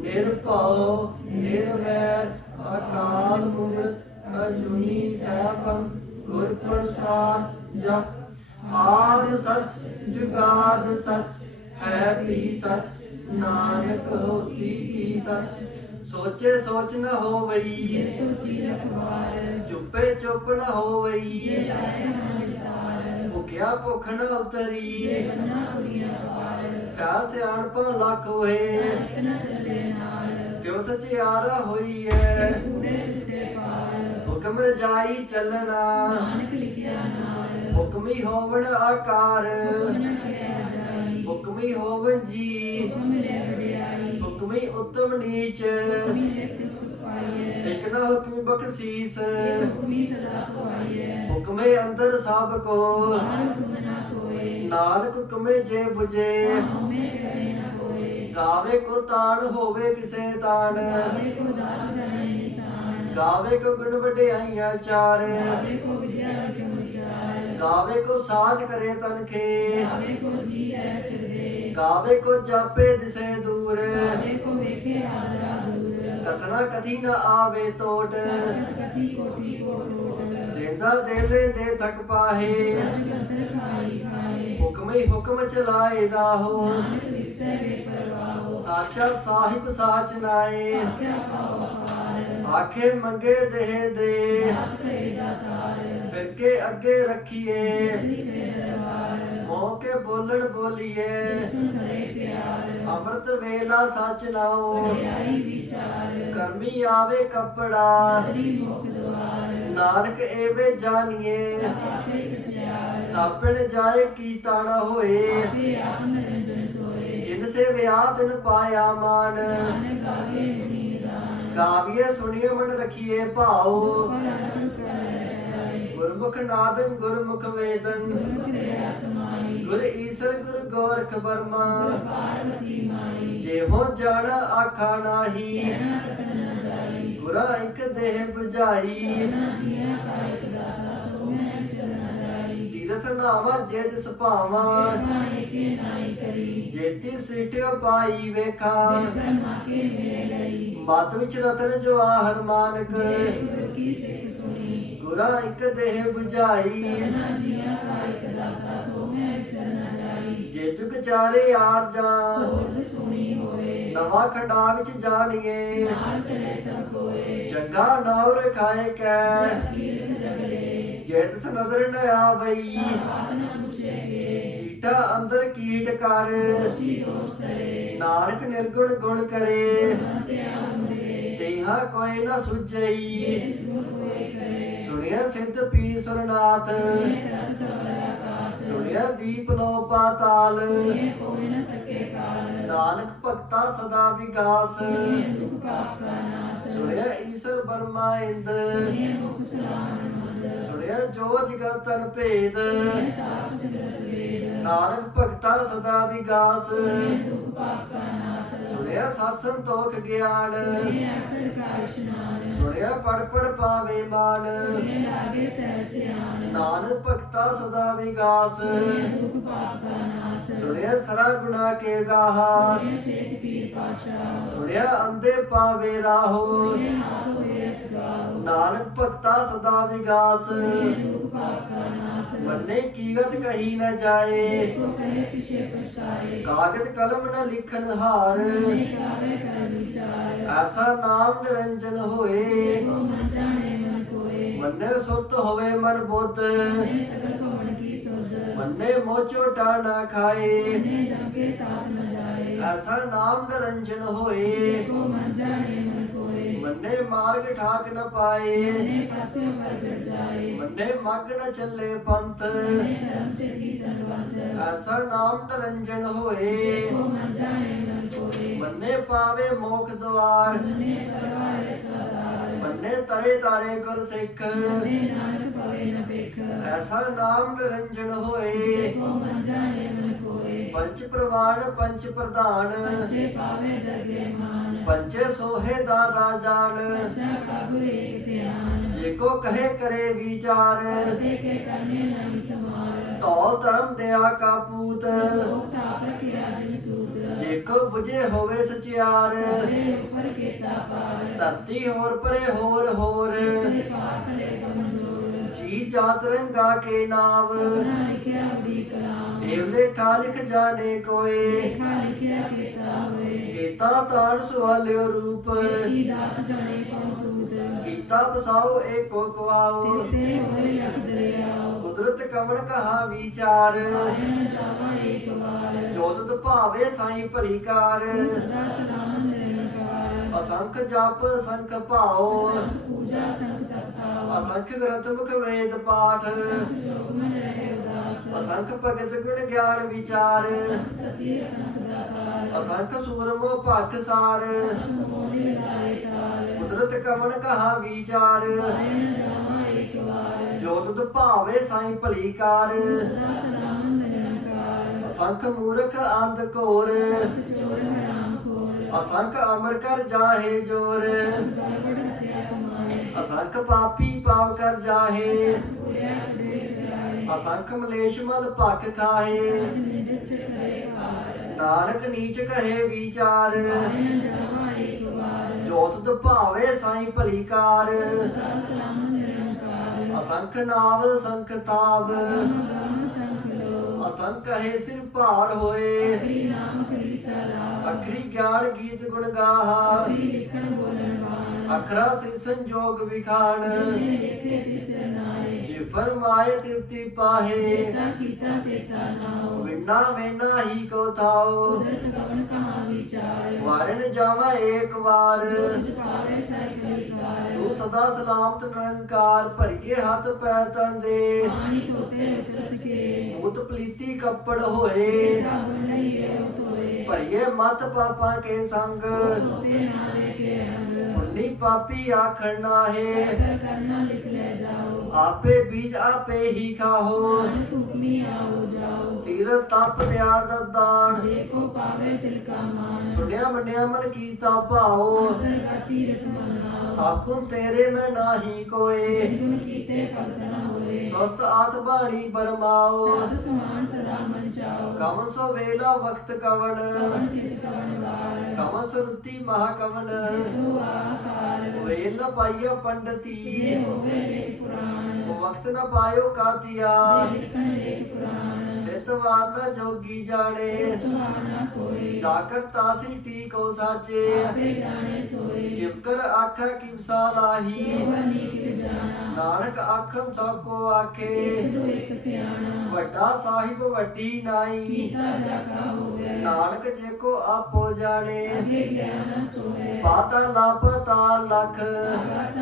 ਨਿਰਭਉ ਨਿਰਵੈਰ ਅਕਾਲ ਮੂਰਤ ਅਜੂਨੀ ਸੈਭੰ ਗੁਰ ਪ੍ਰਸਾਦ ਜਪ। ਆਦ ਸਚ ਜੁਗਾਦ ਸਚ ਹੈ ਵੀ ਸਚ ਨਾਨਕ ਹੋਸੀ ਕੀ ਸਚ। ਸੋਚੇ ਸੋਚ ਨ ਹੋਵਈ ਜੇ ਸੋਚੀ ਰਖਵਾਰ ਚੁੱਪੇ ਚੁੱਪ ਨ ਹੋਵਈ ਜੇ ਲਾਇ ਮਨ ਭੁਖਿਆ ਭੁਖ ਨ ਜੇ ਉਤਰੀ ਬੰਨਾ ਉਰੀਆਂ ਪਾਰ ਸਿਆ ਸਿਆਣਪ ਲੱਖ ਹੋਏ ਨਾਨਕ ਨ ਚੱਲੇ ਸਚਿਆਰਾ ਹੋਈ ਐ ਹੁਕਮ ਰਜਾਈ ਚੱਲਣਾ। ਨਾਨਕ ਲਿਖਿਆ ਨਾਲ ਹੁਕਮੀ ਹੋਵਣ ਆਕਾਰ। ਹੁਕਮ ਹੋਵਨ ਜੀ ਹੁਕਮ ਉਤਮ ਨੀਚ। ਇਕ ਨਾ ਹੁਕਮੀ ਬਖਸ਼ੀਸ। ਹੁਕਮੀ ਸਦਾ ਖਵਾਈਐ ਹੁਕਮੇ ਅੰਦਰ ਸਭ ਕੋ। ਨਾਨਕ ਹੁਕਮੇ ਜੇ 부ਜੇ ਹਉਮੈ ਕਰੇ ਨਾ ਕੋਏ ਗਾਵੇ ਕੋ ਤਾਣ ਹੋਵੇ ਕਿਸੇ ਤਾਣ। ਗਾਵੇ ਕੋ ਦਾਤ ਜਾਣੇ ਨਿਸ਼ਾਨ ਗਾਵੇ ਕੋ ਗੁਣ ਵਡਿਆਈਆਂ ਚਾਰ। ਗਾਵੇ ਕੋ ਵਿਦਿਆ ਵਿਚਾਰ। ਗਾਵੇ ਕੋ ਸਾਜ ਕਰੇ ਤਨਖੇ ਗਾਵੇ ਕੋ ਜੀ ਲੈ ਫਿਰਦੇ ਗਾਵੇ ਕੋ ਜਾਪੇ ਦਿਸੇ ਦੂਰ। ਗਾਵੇ ਕੋ ਵੇਖੇ ਆਦਰਾ ਦੂਰ। ਕਥਨਾ ਕਥੀ ਨ ਆਵੇ ਟੋਟ। ਕਥ ਕਥੀ ਕੋਟੀ ਕੋ ਟੋਟ। ਦੇਂਦਾ ਦੇਲੇ ਦੇ ਥਕ ਪਾਹੇ। ਖਾਈ ਖਾਏ ਹੁਕਮੇ ਹੁਕਮ ਚਲਾਏ ਨਾਨਕ ਵੇ ਪਰਵਾਹੋ ਸਾਚਾ ਸਾਹਿਬ ਸਾਚ ਨਾਏ। ਆਖੇ ਮੰਗੇ ਦੇਹ ਦੇ। ਦਾਤਾਰ ਫਿਰ ਕੇ ਅੱਗੇ ਰੱਖੀਏ। ਮੋਹ ਕੇ ਬੋਲਣ ਬੋਲੀਏ। ਅੰਮ੍ਰਿਤ ਵੇਲਾ ਸੱਚ ਨਾਓ ਕਰਮੀ ਆਵੇ ਕੱਪੜਾ। ਨਾਨਕ ਏਵੇ ਜਾਣੀਏ ਸਾਪਣ ਜਾਏ ਕੀਤਾ ਨਾ ਹੋਏ। ਆਪੇ ਆਪ ਜਿਨ ਸੇ ਵਿਆਹ ਤਿਨ ਪਾਇਆ ਮਾਨ ਗਾਵੀਏ ਸੁਣੀਏ ਮਨ ਰਖੀਏ ਭਾਉ। ਗੁਰਮੁਖ ਨਾਦਨ ਗੁਰਮੁਖ ਵੇਦਨ। ਗੁਰ ਈਸਰ ਗੁਰ ਗੋਰਖ ਬਰਮਾ। ਜੇ ਹੋ ਜਾਣ ਆਖਾ ਨਾਹੀ। ਗੁਰਾ ਇੱਕ ਦੇਹ 부 ਤੀਰਥ ਨਾਵਾ ਜੇ ਦਿਸ ਕੇ ਨਾਈ ਕਰੀ ਜੇਤੀ ਸਿਟਿਓ ਪਾਈ ਵੇਖਾਂ। ਬਿਰਕਨ ਮਾਕੇ ਮਿਲੇ ਲਈ ਮਤ ਵਿੱਚ ਰਤਨ ਜਵਾਹਰ ਮਾਨਕ। ਜੇ ਗੁਰੂ ਕੀ ਸਿੱਖ ਸੁਣੀ ਗੁਰਾ ਇੱਕ ਦੇਹ 부ਝਾਈ ਸਭਨਾ ਜੀਆ ਕਾਇਕ ਦਾਤਾ ਸੋ ਮੈਂ ਸਿਰ ਨ ਜਾਈ ਜੇ ਜੁਗ ਚਾਰੇ ਆਰ ਜਾ ਹੋਰ ਸੁਣੀ ਹੋਏ ਨਵਾਂ ਖੰਡਾ ਵਿੱਚ ਜਾਣੀਏ। ਨਾਲ ਚਲੇ ਸਭ ਕੋਏ ਜੰਗਾ ਨਾਉ ਰਖਾਏ ਕੈ। ਕੀਰਤ ਜਗਲੇ ਜੇ ਤਿਸ ਨਦਰ ਨ ਆਵਈ। ਬਾਤ ਨ ਪੁੱਛੇਗੇ। ਕੀਟਾ ਅੰਦਰ ਕੀਟ ਕਰ। ਤੇਹਾ ਕੋਈ ਨ ਸੁਝਈ। ਸੁਣਿਆ ਸਿੱਧ ਪੀ ਸੁਰਨਾਥ ਇਹ ਸੁਣਿਆ ਦੀਪ ਲੋ ਪਾਤਾਲ। ਇਹ ਕੋਈ ਨ ਸਕੇ ਕਾਲ। ਨਾਨਕ ਭਗਤਾ ਸਦਾ ਵਿਗਾਸ। ਇਹ ਸੁਣਿਆ ਈਸ਼ਰ ਬਰਮਾ ਇੰਦ। ਇਹ ਸੁਣਿਆ ਜੋ ਜਗਤ ਤਨ ਭੇਦ। ਇਹ ਨਾਨਕ ਭਗਤਾ ਸਦਾ ਵਿਗਾਸ। ਇਹ ਦੁਖ ਪਾਪ ਸੁਣਿਆ ਸਤ ਸੰਤੋਖ ਗਿਆਨ। ਸੁਣਿਆ ਪੜ ਪੜ ਪਾਵੇ ਮਾਨ ਇਹ ਲਾਗੇ ਸਹਿਜ ਧਿਆਨ। ਨਾਨਕ ਭਗਤਾ ਸਦਾ ਵਿਗਾਸ। ਇਹ ਦੁਖ ਪਾਪ ਕਾ ਨਾਸ। ਸੁਣਿਆ ਸਰਾ ਗੁਨਾ ਕੇ ਗਾਹਾ। ਪੀਰ ਪਾਸ਼ਾ। ਸੁਣਿਆ ਅੰਦੇ ਪਾਵੇ ਰਾਹੋ। ਹਾਥ ਹੋਏ ਨਾਨਕ ਭਗਤਾ ਸਦਾ ਵਿਗਾਸ। ਇਹ ਦੁਖ ਪਾਪ ਕਾ ਬੰਨੇ ਕੀਗਤ ਕਹੀ ਨ ਜਾਏ। ਕੋ ਕਹੇ ਪਿਛੇ ਪਛਤਾਏ। ਕਾਗਜ਼ ਕਲਮ ਨ ਲਿਖਣ ਹਾਰ। ਇਹ ਕਾਵੇ ਕਰ ਵਿਚਾਰ। ਐਸਾ ਨਾਮ ਨਿਰੰਜਨ ਹੋਏ। ਕੋ ਮਨ ਜਾਣੇ ਮਨ ਕੋਏ। ਮੰਨੇ ਸੁਰਤ ਹੋਵੇ ਮਨ ਬੁੱਧ। ਮਨੇ ਸਗਲ ਭਵਨ ਕੀ ਸੁਧ। ਮੰਨੇ ਮੋਚੋਟਾ ਨਾ ਖਾਏ। ਮਨੇ ਜਮ ਕੇ ਸਾਥ ਨ ਜਾਏ। ਐਸਾ ਨਾਮ ਨਿਰੰਜਨ ਹੋਏ। ਜੇ ਕੋ ਮਨ ਜਾਣੇ ਮਨ ਕੋਏ ਮੰਨੇ ਮਾਰਗ ਠਾਕ ਨ ਪਾਏ। ਮਨੇ ਪਾਸਿਓ ਕਰ ਜਾਏ। ਮੰਨੇ ਮੱਗ ਨ ਚੱਲੇ ਪੰਥ। ਮਨੇ ਧਰਮ ਸੇ ਕੀ ਸੰਬੰਧ ਐਸਾ ਨਾਮ ਨਿਰੰਜਨ ਹੋਏ। ਜੇ ਕੋ ਮਨ ਜਾਣੇ ਮਨ ਕੋਏ। ਮੰਨੇ ਪਾਵੇ ਮੋਖ ਦਵਾਰ। ਮਨੇ ਪਰਵਾਰ ਸਦਾਰ ਮੰਨੇ ਤਰੇ ਤਾਰੇ ਗੁਰ ਸਿੱਖ। ਮਨੇ ਨਾਨਕ ਪਵੇ ਨ ਪੇਖ ਐਸਾ ਨਾਮ ਨਿਰੰਜਨ ਜੇ ਹੋਏ ਕੋ ਪੰਚ ਪ੍ਰਵਾਨ ਪੰਚ ਪ੍ਰਧਾਨ। ਪੰਚੇ ਪਾਵੇ ਦਰਗੇ ਮਾਨ। ਪੰਚੇ ਸੋਹੇ ਦਾ ਰਾਜਾਨ। ਪੰਚਾ ਕਾਬੂ ਏਕ ਧਿਆਨ। ਜੇ ਕੋ ਕਹੇ ਕਰੇ ਵਿਚਾਰ। ਦੇ ਕੇ ਕਰਨੇ ਨਹੀਂ ਸਮਾਰ। ਧੌਲ ਧਰਮ ਦਿਆ ਕਾ ਪੂਤ। ਲੋਕ ਤਾਪ ਰਖਿਆ ਜਿਨ ਸੂਤ। ਜੇ ਕੋ 부ਜੇ ਹੋਵੇ ਸਚਿਆਰ। ਉੱਪਰ ਕੀਤਾ ਪਾਰ। ਧਰਤੀ ਹੋਰ ਪਰੇ ਹੋਰ ਹੋਰ। ਤੇ ਤਲੇ ਕਮਜ਼ੋਰ ਜੀ ਜਾਤ ਰੰਗਾ ਕੇ ਨਾਵ। ਸਭਨਾ ਲਿਖਿਆ ਬੜੀ ਕਲਾਮ। ਏਵਲੇ ਕਾ ਲਿਖ ਜਾਣੇ ਕੋਏ। ਲੇਖਾ ਲਿਖਿਆ ਕੀਤਾ ਹੋਏ। ਕੀਤਾ ਤਾਣ ਸੁਹਾਲਿਓ ਰੂਪ। ਕੀ ਦਾਤ ਜਾਣੇ ਕੌਣ ਕੂਤ ਕੀਤਾ ਬਸਾਓ ਏਕੋ ਕਵਾਓ। ਤਿਸੇ ਹੋਏ ਲਖ ਦਰਿਆਓ। ਕੁਦਰਤ ਕਵਣ ਕਹਾ ਵਿਚਾਰ। ਆਰਨ ਜਾਵਾ ਏਕ ਵਾਰ। ਜੋਤ ਤ ਭਾਵੇ ਸਾਈ ਭਲੀ ਕਾਰ। ਸਦਾ ਸਲਾਮ ਅਸੰਖ ਜਪ ਸੰਖ ਸੰਖ ਪੂਜਾ ਸੰਖ ਤਪਤਾਓ ਅਸੰਖ ਗ੍ਰੰਥ ਮੁਖ ਵੇਦ ਪਾਠ। ਸੰਖ ਜੋਗ ਮਨ ਰਹੇ ਉਦਾਸ। ਅਸੰਖ ਭਗਤ ਗੁਣ ਗਿਆਨ ਵਿਚਾਰ। ਸੰਖ ਸਤੀ ਸੰਖ ਦਾਤਾਰ। ਅਸੰਖ ਸੂਰਮੋ ਭਖ ਸਾਰ। ਸੰਖ ਮੋਹਿ ਲਾਏ ਤਾਰ। ਕੁਦਰਤ ਕਵਣ ਕਹਾ ਵਿਚਾਰ। ਆਰਨ ਜਾਵਾ ਵਾਰ। ਜੋਤ ਤ ਭਾਵੇ ਸਾਈ ਭਲੀ ਕਾਰ। ਸਦਾ ਸਲਾਮ ਨਿਰੰਕਾਰ। ਅਸੰਖ ਮੂਰਖ ਅੰਧ ਘੋਰ। ਸੰਖ ਚੋਰ ਅਸੰਖ ਅਮਰ ਕਰ ਜਾਹੇ ਜੋਰ। ਅਸੰਖ ਪਾਪੀ ਪਾਪ ਕਰ ਜਾਹੇ। ਅਸੰਖ ਮਲੇਸ਼ ਮਲ ਭਖ ਖਾਹੇ। ਨਾਨਕ ਨੀਚ ਕਹੇ ਵਿਚਾਰ। ਜੋਤ ਭਾਵੇ ਸਾਈ ਭਲੀ ਕਾਰ ਅਸੰਖ ਨਾਵ ਸੰਖ ਅਸੰਖ ਹੈ ਸਿਰ ਭਾਰ ਹੋਏ। ਅਖਰੀ ਨਾਮ ਕਰੀ ਸਲਾਹ ਅਖਰੀ ਗਿਆਨ ਗੀਤ ਗੁਣ ਗਾਹਾ। ਅਖਰੀ ਲਿਖਣ ਬੋਲਣ ਅਖਰਾ ਸਿ ਸੰਜੋਗ ਵਿਖਾਣ। ਜਿਨੇ ਨਾਏ। ਜੇ ਫਰਮਾਏ ਤਿਰਤੀ ਪਾਹੇ। ਕੀਤਾ ਨਾਉ। ਵਿਣਾ ਵੇਨਾ ਹੀ ਕੋ ਕਹਾ ਵਿਚਾਰ। ਵਾਰਨ ਜਾਵਾ ਏਕ ਵਾਰ। ਜੋਤ ਪਾਵੇ ਤੂੰ ਸਦਾ ਸਲਾਮਤ ਨਿਰੰਕਾਰ ਭਰੀਏ ਹੱਥ ਪੈ ਪਾਣੀ ਧੋਤੇ ਉਤਰ ਸਕੇ ਭੂਤ ਪਲੀਤੀ ਕੱਪੜ ਹੋਏ। ਤੋਏ ਭਰੀਏ ਮਤ ਪਾਪਾਂ ਕੇ ਸੰਗ। ਤੋਪੇ ਨਾ ਦੇ ਕੇ ਰੰਗ ਪੁੰਨੀ ਪਾਪੀ ਆਖਣ ਨਾਹੇ। ਕਰ ਕਰਨਾ ਲਿਖ ਲੈ ਜਾਓ। ਆਪੇ ਬੀਜ ਆਪੇ ਹੀ ਖਾਹੋ ਮਾਨ ਤੁਮੀ ਆਓ। ਤੀਰ ਤਪ ਦਿਆ ਦਦਾਨ ਜੇ ਕੋ ਪਾਵੇ ਤਿਲ ਕਾ ਮਾਨ ਸੁਣਿਆ ਮੰਨਿਆ ਮਨ ਕੀਤਾ ਭਾਓ ਅੰਦਰ ਗਾਤੀ ਰਤ ਮਨਾਓ ਸਾਖੁਨ ਤੇਰੇ ਮੈਂ ਨਾਹੀ ਕੋਏ। ਗੁਣ ਕੀਤੇ ਭਗਤ ਨਾ ਹੋਏ। ਸਵਸਤ ਆਤ ਬਾਣੀ ਬਰਮਾਓ ਸਾਧ ਸਮਾਨ ਸਦਾ ਮਨ ਚਾਓ ਕਮ ਸੋ ਵੇਲਾ ਵਕਤ ਕਵਣ। ਕਵਨ ਕਿਤ ਕਵਨ ਵਾਰ। ਕਮ ਸੁਰਤੀ ਮਹਾ ਕਵਣ। ਜਿਤੋ ਆਕਾਰ। ਵੇਲ ਪਾਈਆ ਪੰਡਤੀ। ਜੇ ਹੋਵੇ ਲੇਖ ਪੁਰਾਣ। ਵਕਤ ਨ ਪਾਇਓ ਕਾਤੀਆ। ਜੇ ਲਿਖਣ ਲੇਖ ਪੁਰਾਣ। ਇਤਵਾਰ ਨ ਜੋਗੀ ਜਾਣੇ। ਤੁਮਾਨਾ ਕੋਈ। ਜਾਕਰ ਤਾਸੀ ਟੀਕੋ ਸਾਚੇ। ਆਪੇ ਜਾਣੇ ਸੋਏ। ਕਿਵ ਕਰ ਆਖਾ ਕਿਵਸਾ ਲਾਹੀ। ਇਹ ਵਨੀ ਕਿ ਜਾਣਾ। ਨਾਨਕ ਆਖਮ ਸਭ ਕੋ ਆਖੇ। ਇੱਕ ਇੱਕ ਸਿਆਣਾ। ਵੱਡਾ ਸਾਹਿਬ ਵੱਡੀ ਨਾਈ। ਕੀਤਾ ਜਾਕਾ ਹੋਵੇ। ਨਾਨਕ ਜੇ ਕੋ ਆਪੋ ਜਾਣੇ। ਅਗੇ ਗਿਆਨ ਸੋਏ ਪਾਤਾ ਲਖ। ਆਗਾਸ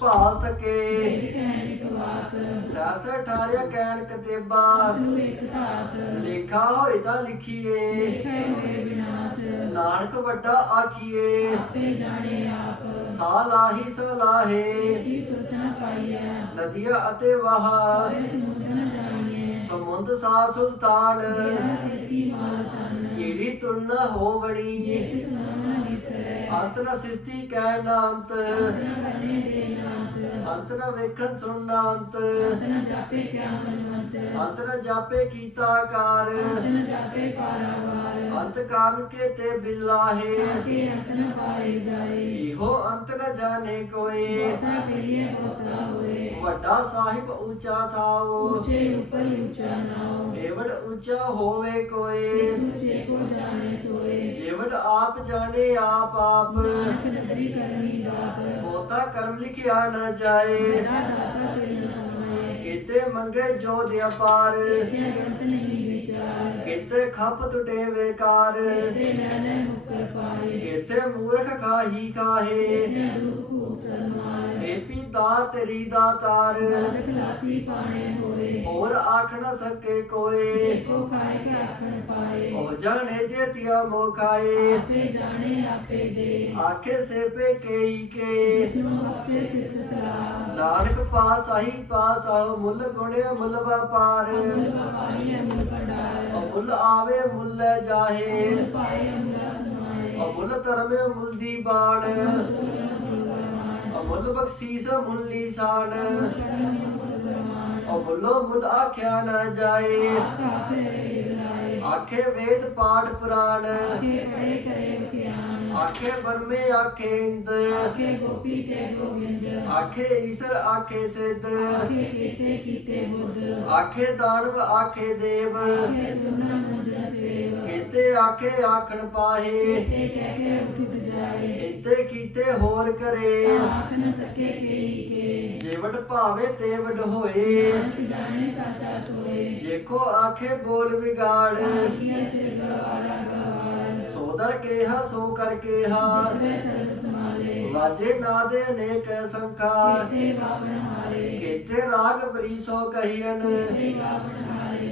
ਭਾਲ ਤਕੇ। ਕਹਿਣ ਬਾਤ ਸੈਸ ਠਾਰਿਆ ਕਹਿਣ ਕਤੇਬਾ। ਅਸੂ ਇੱਕ ਧਾਤ। ਲੇਖਾ ਹੋਏ ਤਾਂ ਲਿਖੀਏ। ਲਿਖੇ ਹੋਏ ਵਿਨਾਸ਼ ਨਾਨਕ ਵੱਡਾ ਆਖੀਏ। ਆਪੇ ਜਾਣੇ ਆਪ। ਸਾ ਲਾਹੀ ਸਲਾਹੇ ਕੀ ਸੁਰਤ ਨ ਪਾਈਐ। ਨਦੀਆਂ ਅਤੇ ਵਾਹ ਹੋਏ ਸਮੁੰਦ ਨ ਜਾਣੀਐ ਸਮੁੰਦ ਸਾ ਸੁਲਤਾਨ। ਮੇਰਾ ਸਿਰਤੀ ਮਾਲ ਤਨ। ਕੀੜੀ ਤੁਰਨ ਹੋਵਣੀ। ਜਿਤ ਸੁਨਾਮ ਨ ਵਿਸਰੈ ਅੰਤ ਨ ਸਿਰਤੀ ਕਹਿਣ ਨਾ ਅੰਤ ਅੰਤ ਨ ਕਰਨੇ ਦੇ ਨਾਤ। ਅੰਤ ਨ ਵੇਖਣ ਸੁਣਨਾ ਅੰਤ। ਅੰਤ ਨ ਜਾਪੇ ਕਿਆ ਮਨਵੰਤ ਅੰਤ। ਨ ਜਾਪੇ ਕੀਤਾ ਕਾਰ ਅੰਤ ਨ ਜਾਪੇ ਪਾਰਾਵਾਰ ਅੰਤ ਕਾਰਨ ਕੇ ਤੇ ਬਿਲਾਹੇ ਆਕੇ ਅੰਤ ਨ ਪਾਏ ਜਾਏ। ਇਹੋ ਅੰਤ ਨ ਜਾਣੇ ਕਰੀਏ ਹੋਏ। ਵੱਡਾ ਸਾਹਿਬ ਉੱਚਾ ਥਾਓ। ਉੱਚੇ ਉੱਪਰ ਉੱਚਾ ਨਾਉ ਏਵੜ ਉੱਚਾ ਹੋਵੇ ਕੋਏ ਇਸ ਉੱਚੇ ਕੋ ਜਾਣੇ ਸੋਏ। ਜੇਵੜ ਆਪ ਜਾਣੇ ਆਪ ਆਪ। ਨਾਨਕ ਨਦਰੀ ਕਰਨੀ ਦਾਤ ਹੋਤਾ ਕਰਮ ਲਿਖਿਆ ਨ ਜਾਏ। ਦਾਤਾ ਕਿਤੇ ਮੰਗੇ ਜੋ ਦਿਆ ਪਾਰ ਤੇ ਅੰਤ ਨਹੀਂ ਵਿਚਾਰ। ਕਿਤੇ ਖੱਪ ਟੁਟੇ ਵੇਕਾਰ ਮੁਕਰ ਪਾਏ। ਕਿਤੇ ਮੂਰਖ ਖਾਹੀ ਖਾਹੇ ਦੁਖ ਏਪੀ ਦਾ ਤੇਰੀ ਦਾ ਤਾਰ। ਦਾਤ ਖਲਾਸੀ ਪਾਣੇ ਹੋਏ। ਹੋਰ ਆਖ ਨ ਸਕੇ ਕੋਏ। ਜੇ ਕੋ ਖਾਏ ਕੇ ਆਖਣ ਪਾਏ। ਉਹ ਜਾਣੇ ਜੇਤਿਆ ਮੋ ਖਾਏ ਆਪੇ ਜਾਣੇ ਆਪੇ ਦੇ। ਆਖੇ ਸੇਪੇ ਕੇਈ ਕੇ। ਜਿਸ ਨੂੰ ਬਖਸ਼ੇ ਸਿੱਧ ਸਲਾਹ। ਨਾਨਕ ਪਾਸ ਆਹੀ ਪਾਸ ਆਹ ਮੁੱਲ ਗੁਣਿਆ ਮੁੱਲ ਵਪਾਰ। ਭੰਡਾਰ। ਮੁੱਲ ਆਵੇ ਮੁੱਲ ਜਾਹੇ। ਅਮਲ ਪਾਏ ਅਮਲਾ ਸਮਾਏ। ਮੁੱਲ ਧਰਮੇ ਮੁੱਲ ਦੀ ਬਾਣ। ਅਮੁੱਲ ਬਖਸ਼ੀਸ ਮੁੱਲੀ ਬਰਮਾਨ ਅਮੁੱਲੋ ਮੁੱਲ ਆਖਿਆ ਨਾ ਜਾਏ। ਆਖ ਵੇਦ ਪਾਠ ਪੁਰਾਣ। ਆਖੇ ਪੜੇ ਕਰੇ ਬਖਿਆਨ ਆਖੇ ਬਰਮੇ ਆਖੇ ਇੰਦ। ਆਖੇ ਗੋਪੀ ਤੇ ਗੋਬਿੰਦ। ਆਖੇ ਈਸ਼ਰ ਆਖੇ ਸਿੱਧ। ਆਖੇ ਕੀਤੇ ਕੀਤੇ ਬੁੱਧ। ਆਖੇ ਦਾਨਵ ਆਖੇ ਦੇਵ। ਆਖੇ ਸੁਨਾ ਮੁੰਜਨ ਸੇਵ। ਕੀਤੇ ਆਖੇ ਆਖਣ ਪਾਹੇ। ਕੀਤੇ ਕਹਿ ਕੇ ਉਠ ਜਾਏ। ਇੱਤੇ ਕੀਤੇ ਹੋਰ ਕਰੇ। ਆਖ ਨ ਸਕੇ ਕਈ ਕੇ। ਜੀਵਨ ਭਾਵੇ ਤੇ ਵਡ ਹੋਏ। ਨਾਨਕ ਜਾਣੇ ਸਾਚਾ ਸੋਏ। ਜੇਕੋ ਆਖੇ ਬੋਲ ਵਿਗਾੜ। ਕੀਆ ਸੋਦਰ ਕੇਹਾ, ਸੋ ਕਰ ਕੇਹਾ। ਜਿਤਨੇ ਸਰਬ ਸਮਾਲੇ ਅਨੇਕ ਸੰਖਾ ਕੀਤੇ ਰਾਗ ਬਰੀ ਸੋ ਕਹੀਣ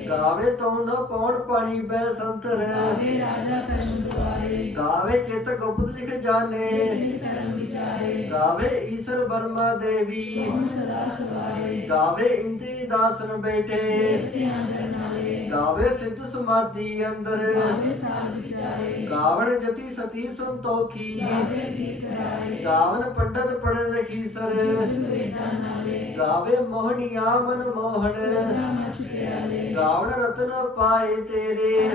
ਗਾਵੇ ਤੋਂ ਨ ਪੌਣ ਪਾਣੀ ਬੈ ਸੰਤਰ। ਗਾਵੇ ਚਿਤ ਗੁਪਤ ਲਿਖ ਜਾਣੇ। ਗਾਵੇ ਈਸ਼ਰ ਬਰਮਾ ਦੇਵੀ। ਗਾਵੇ ਇੰਦੀ ਦਾਸਨ ਬੈਠੇ। ਗਾਵੇ ਸਿੱਧ ਸਮਾਧੀ ਅੰਦਰ। ਗਾਵਣ ਜਤੀ ਸਤੀ ਸੰਤੋਖੀ। ਗਾਵਨ ਪੰਡਤ ਪੜਨ ਰਖੀ ਸਰ। ਗਾਵੇ ਮੋਹਣੀਆ ਮਨ ਮੋਹਣ। ਗਾਵਣ ਰਤਨ ਪਾਏ ਤੇਰੇ।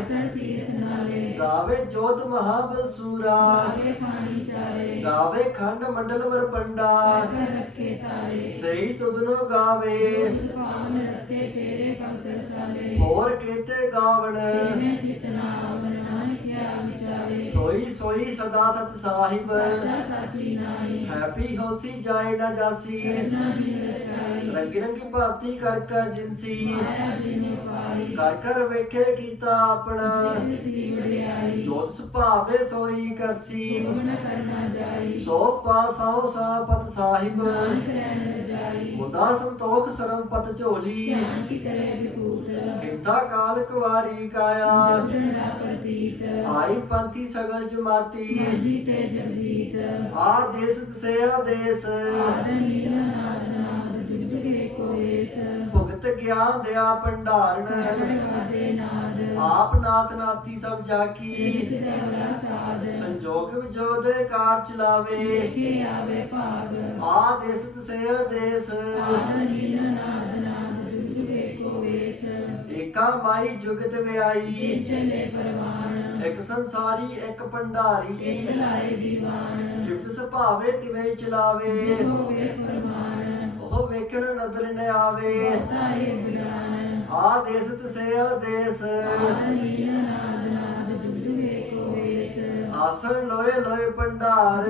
ਗਾਵੇ ਜੋਤ ਮਹਾਬਲ ਸੂਰਾ ਆਵੇ ਪਾਣੀ ਚਾਰੇ। ਗਾਵੇ ਖੰਡ ਮੰਡਲ ਵਰ ਪੰਡਾ। ਕਰ ਰੱਖੇ ਤਾਰੇ। ਸਹੀ ਤੁਧਨੋ ਗਾਵੇ। ਪਾਵਨ ਰਤੇ ਤੇਰੇ ਭਗਤ ਰਸਾਲੇ ਹੋਰ ਕੀਤੇ ਗਾਵਣ। ਸੇਵੇਂ ਚਿਤਨਾ ਆਵਨ ਵਿਚਾਰੇ ਸੋਈ ਸੋਈ ਸਦਾ ਸਚ ਸਾਹਿਬ। ਸਾਚਾ ਸਾਚੀ ਨਾਹੀ। ਹੈਪੀ ਹੋਸੀ ਜਾਏ ਨਾ ਜਾਸੀ। ਕਰਨਾ ਜਿਨ ਰਚਾਈ। ਰੰਗੀ ਰੰਗੀ ਭਾਤੀ ਕਰ ਕਰ ਜਿਨਸੀ। ਜਿਨੇ ਕਰ ਕਰ ਵੇਖੇ ਕੀਤਾ ਆਪਣਾ। ਜਿਤ ਸੀ ਵਡਿਆਈ। ਜੋਤ ਸੁਭਾਵੇ ਸੋਈ ਕਰਸੀ। ਨ ਕਰਨਾ ਜਾਈ। ਸੋ ਪਾਸੋਂ ਸਾਪਤ ਸਾਹਿਬ। ਨਾਨਕ ਰਹਿਣ ਰਜਾਈ ਮੁਦਾ ਸੰਤੋਖ ਸਰਮ ਪਤ ਝੋਲੀ। ਧਿਆਨ ਕੀ ਕਰੇ ਵਿਭੂਤ। ਕਿੰਤਾ ਕਾਲ ਕੁਵਾਰੀ ਕਾਇਆ। ਪ੍ਰਤੀਤ ਆਈ ਪੰਥੀ ਸਗਲ ਜਮਾਤੀ। ਮਰਜ਼ੀ ਤੇ ਜਗਜੀਤ। ਆ ਦੇਸ ਤਸਿਆ ਦੇਸ। ਆਦ ਨੀਲ ਨਾਦ ਨਾਦ ਜੁਗ ਜੁਗ ਏਕੋ ਏਸ। ਭੁਗਤ ਗਿਆਨ ਦਿਆ ਭੰਡਾਰਨ। ਵਾਜੇ ਨਾਦ। ਆਪ ਨਾਥ ਨਾਥੀ ਸਭ ਜਾਕੀ। ਇਸ ਦੇਵਰਾ ਸਾਧ। ਸੰਜੋਗ ਵਿਜੋਦ ਕਾਰ ਚਲਾਵੇ। ਦੇਖੇ ਆਵੇ ਭਾਗ। ਆ ਦੇਸ ਤਸਿਆ ਦੇਸ। ਆਦ ਨੀਲ ਨਾਦ ਨਾਦ ਜੁਗ ਜੁਗ ਏਕੋ ਏਸ। ਏਕਾ ਮਾਈ ਜੁਗਤ ਵਿਆਈ। ਚਲੇ ਪਰਵਾਨ ਇੱਕ ਸੰਸਾਰੀ ਇੱਕ ਭੰਡਾਰੀ। ਇੱਕ ਲਾਏ ਦੀਵਾਨ ਜਿਤ ਸੁਭਾਵੇ ਤਿਵੇਂ ਚਲਾਵੇ। ਜੇ ਹੋਵੇ ਫਰਮਾਨ। ਉਹ ਵੇਖਣ ਨਦਰ ਨ ਆਵੇ। ਬਿਰਾਨ ਨਾਦ ਨਾਦ ਜੁਗ ਜੁਗ ਆਸਣ ਲੋਏ ਲੋਏ ਭੰਡਾਰ।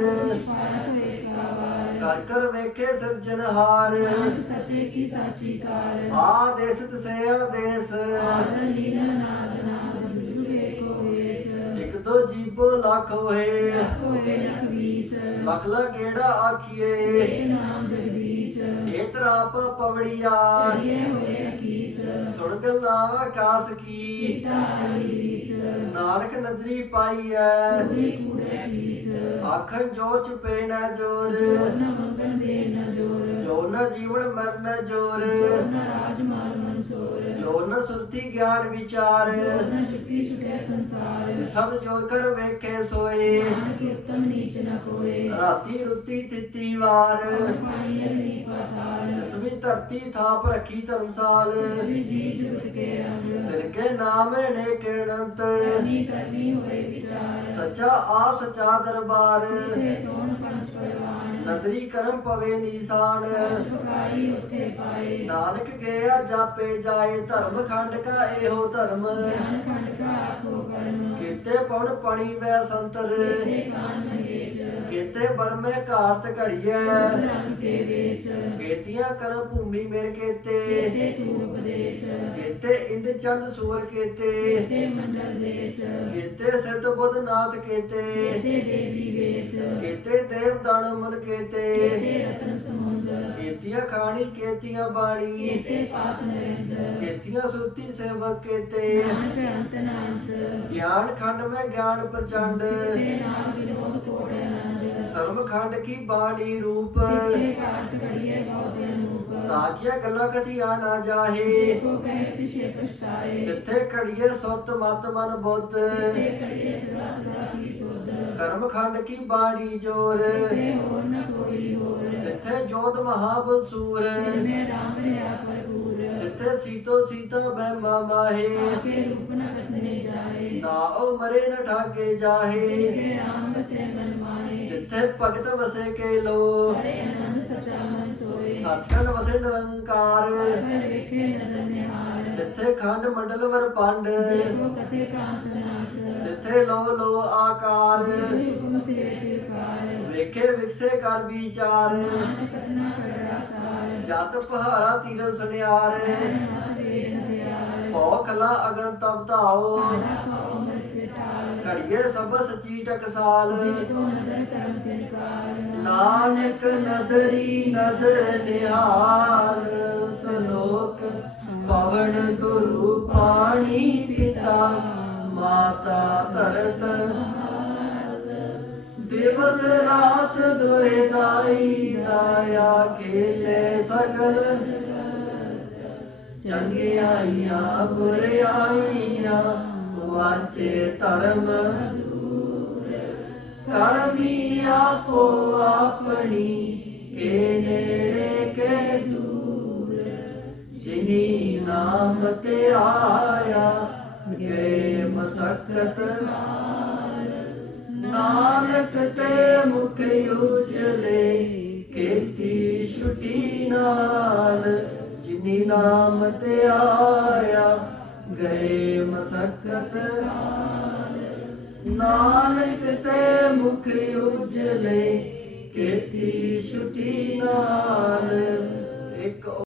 ਕਰ ਕਰ ਵੇਖੇ ਸਿਰਜਣਹਾਰ ਸੱਚੇ ਕੀ ਸਾਚੀ ਕਾਰ। ਆ ਦੇਸ ਤਸਿਆ ਦੇਸ ਆਦ ਨੀਲ ਨਾਦ ਨਾਦ ਦੋ ਜੀਬੋ ਲੱਖ ਹੋਏ। ਲਖ ਵੀਸ। ਲੱਖ ਲਾ ਗੇੜਾ ਆਖੀਏ। ਇਹ ਨਾਮ ਜਗਦੀਸ਼। ਇਹ ਤਰਾਪ ਪਵੜੀਆ। ਚੜੀਏ ਹੋਏ ਅਕੀਸ ਸੁਣ ਗੱਲਾਂ ਆਕਾਸ ਕੀ। ਨਾਨਕ ਨਦਰੀ ਪਾਈ ਐ ਪੂਰੀ ਕੂੜੇ ਆਖਣ ਜੋ ਚੁਪੇ ਨਾ ਜੋਰ। ਜੋਰ ਨ ਮੰਗਨ ਦੇ ਨ ਜੋਰ। ਜੋ ਨ ਜੀਵਨ ਮਰਨ ਜੋਰ। ਜੋਰ ਨ ਰਾਜ ਮਾਲ ਮਨਸੋਰ ਜੋ ਨ ਸੁਰਤੀ ਗਿਆਨ ਵਿਚਾਰ ਜੋਰ ਨ ਜੁਗਤੀ ਛੁਟੇ ਸੰਸਾਰ। ਸਦ ਜੋ ਕਰ ਵੇਖੇ ਸੋਏ। ਨਾਨਕ ਉਤਮ ਨੀਚ ਨ ਕੋਏ। ਰਾਤੀ ਰੁੱਤੀ ਤਿੱਤੀ ਵਾਰ। ਪਾਣੀ ਅਗਨੀ ਪਾਤਾਲ ਸਭੀ ਧਰਤੀ ਥਾਪ ਰੱਖੀ ਧਰਮਸਾਲ। ਸਭੀ ਜੀ ਜੁਗਤ ਕੇ ਰੰਗ। ਤਿਨ ਕੇ ਨਾਮ ਨੇ ਕੇ ਅਨੰਤ ਕਰਨੀ ਕਰਨੀ ਹੋਏ ਵਿਚਾਰ। ਸੱਚਾ ਆ ਸੱਚਾ ਦਰਬਾਰ। ਤੇ ਸੋਣ ਪੰਜ ਪਰਵਾਨ ਨਦਰੀ ਕਰਮ ਪਵੇ ਨੀਸਾਨ। ਪਕਾਈ ਉੱਥੇ ਪਾਏ। ਨਾਨਕ ਗਿਆ ਜਾਪੇ ਜਾਏ ਧਰਮ ਖੰਡ ਕਾ ਇਹੋ ਧਰਮ। ਗਿਆਨ ਖੰਡ ਕਾ ਆਖੋ ਕਰਮ। ਕੀਤੇ ਪਉਣ ਪਣੀ ਵੈ ਸੰਤਰ। ਤੇ ਕਾਨ ਕੀਤੇ ਬਰਮੇ ਘਾਰਤ ਘੜੀਐ। ਰੰਗ ਕੇ ਵੇਸ ਕੀਤੀਆਂ ਕਰ ਭੂਮੀ ਮੇਰ ਕੀਤੇ। ਤੇ ਤੂੰ ਉਪਦੇਸ਼। ਕੀਤੇ ਇੰਦ ਚੰਦ ਸੂਰ ਕੀਤੇ। ਤੇ ਮੰਡਲ ਦੇਸ। ਕੀਤੇ ਸਿੱਧ ਬੁੱਧ ਨਾਥ ਕੀਤੇ। ਤੇ ਦੇਵੀ ਵੇਸ। ਕੀਤੇ ਦੇਵ ਦਾਨ ਮਨ ਕੀਤੇ। ਤੇ ਰਤਨ ਸਮੁੰਦ ਕੀਤੀਆਂ ਖਾਣੀ ਕੀਤੀਆਂ ਬਾਣੀ। ਤੇ ਪਾਤ ਨਰਿੰਦ ਕੀਤੀਆਂ ਸੁਰਤੀ ਸੇਵਕ ਕੀਤੇ। ਨਾਨਕ ਅੰਤ ਨਾੰਤ। ਗਿਆਨ ਖੰਡ ਮੈਂ ਗਿਆਨ ਪ੍ਰਚੰਡ। ਤੇ ਨਾਲ ਵਿਨੋਦ ਕੋੜ ਆਨੰਦ। ਸਰਮ ਖੰਡ ਕੀ ਬਾਣੀ ਰੂਪ? ਬਹੁਤ ਅਨੂਪ ਤਾਕੀਆਂ ਗੱਲਾਂ ਕਥੀਆਂ ਨਾ ਜੇ ਜਾਹੇ ਕੋ ਕਹੇ ਪਿਛੇ ਪਛਤਾਏ। ਜਿੱਥੇ ਘੜੀਏ ਸੁਰਤ ਮਤ ਮਨ ਬੁੱਧ। ਤੇ ਕੜੀਏ ਸਦਾ ਸਦਾ ਕੀ ਸੁਧ। ਕਰਮ ਖੰਡ ਕੀ ਬਾਣੀ ਜੋਰ। ਤੇ ਹੋਰ ਨ ਕੋਈ ਹੋਰ। ਜਿੱਥੇ ਜੋਤ ਮਹਾਬਲ ਸੂਰ। ਮੈਂ ਰਾਮ ਰਿਆ ਭਰਪੂਰ। ਜਿੱਥੇ ਸੀਤੋ ਸੀਤਾ ਬਹਿਮਾ ਮਾਹੇ। ਆਪੇ ਰੂਪ ਨ ਕਥਨੇ ਜਾਏ। ਨਾ ਉਹ ਮਰੇ ਨ ਠਾਗੇ ਜਾਹੇ। ਜਿਨਕੇ ਰਾਮ ਵਸੇ ਮਨ ਮਾਹੇ। ਜਿੱਥੇ ਭਗਤ ਵਸੇ ਕੇ ਲੋ। ਹਰੇ ਅਨੰਦ ਸਚਾ ਮਨ ਸੋਏ। ਸੱਚਖੰਡ ਵਸੇ ਨਿਰੰਕਾਰ। ਹਰ ਵੇਖੇ ਨਦਰ ਨਿਹਾਲ ਜਿੱਥੇ ਖੰਡ ਮੰਡਲ ਵਰ ਪੰਡ। ਜੇ ਕੋ ਕਥੇ ਕਾਂਤ ਨਾਥ। ਜਿੱਥੇ ਲੋ ਲੋ ਆਕਾਰ। ਜੇ ਹੁਕਮ ਤੇ ਤਿਰਕਾਰ ਵੇਖੇ ਵਿਕਸੇ ਕਰ ਵਿਚਾਰ। ਨਾਨਕ ਕਥਨਾ ਕਰੜਾ ਸਾਰ ਜਤ ਪਹਾੜਾ ਤੀਰ ਸੁਨਿਆਰ। ਨਾਥ ਵੇਦ ਹਥਿਆਰ। ਭਉ ਖਲਾ ਅਗਨ ਤਪ ਧਾਓ। ਘੜੀਏ ਸਭ ਸਚੀ ਟਕਸਾਲ। ਨਾਨਕ ਨਦਰੀ ਨਦਰ ਨਿਹਾਲ ਸਲੋਕ ਪਵਨ ਗੁਰੂ ਪਾਣੀ ਪਿਤਾ ਮਾਤਾ ਧਰਤ ਦਿਵਸ ਰਾਤ ਦੁਇ ਦਾਈ ਰਾਇਆ ਖੇਲੇ ਸਗਲ। ਚੰਗਿਆਈਆਂ ਬੁਰਿਆਈਆਂ ਵਾਚੇ ਧਰਮ ਕਰਮੀ ਆਪੋ ਆਪਣੀ, ਕੇ ਨੇੜੇ ਕੇ ਦੂਰ। ਜਿਨੀ ਨਾਮ ਤੇ ਆਇਆ ਗਏ ਮਸਕਤ ਨਾਨਕ ਤੇ ਮੁਖ ਉਜਲੇ, ਕੀਤੀ ਛੁਟੀ ਨਾਲ। ਜਿਨੀ ਨਾਮ ਤੇ ਆਇਆ ਗਏ ਮਸਕਤ ਨਾਨਕ ਤੇ ਮੁਖ ਉਜਲੇ ਕੀਤੀ ਛੁਟੀ ਨਾਲ ਇੱਕ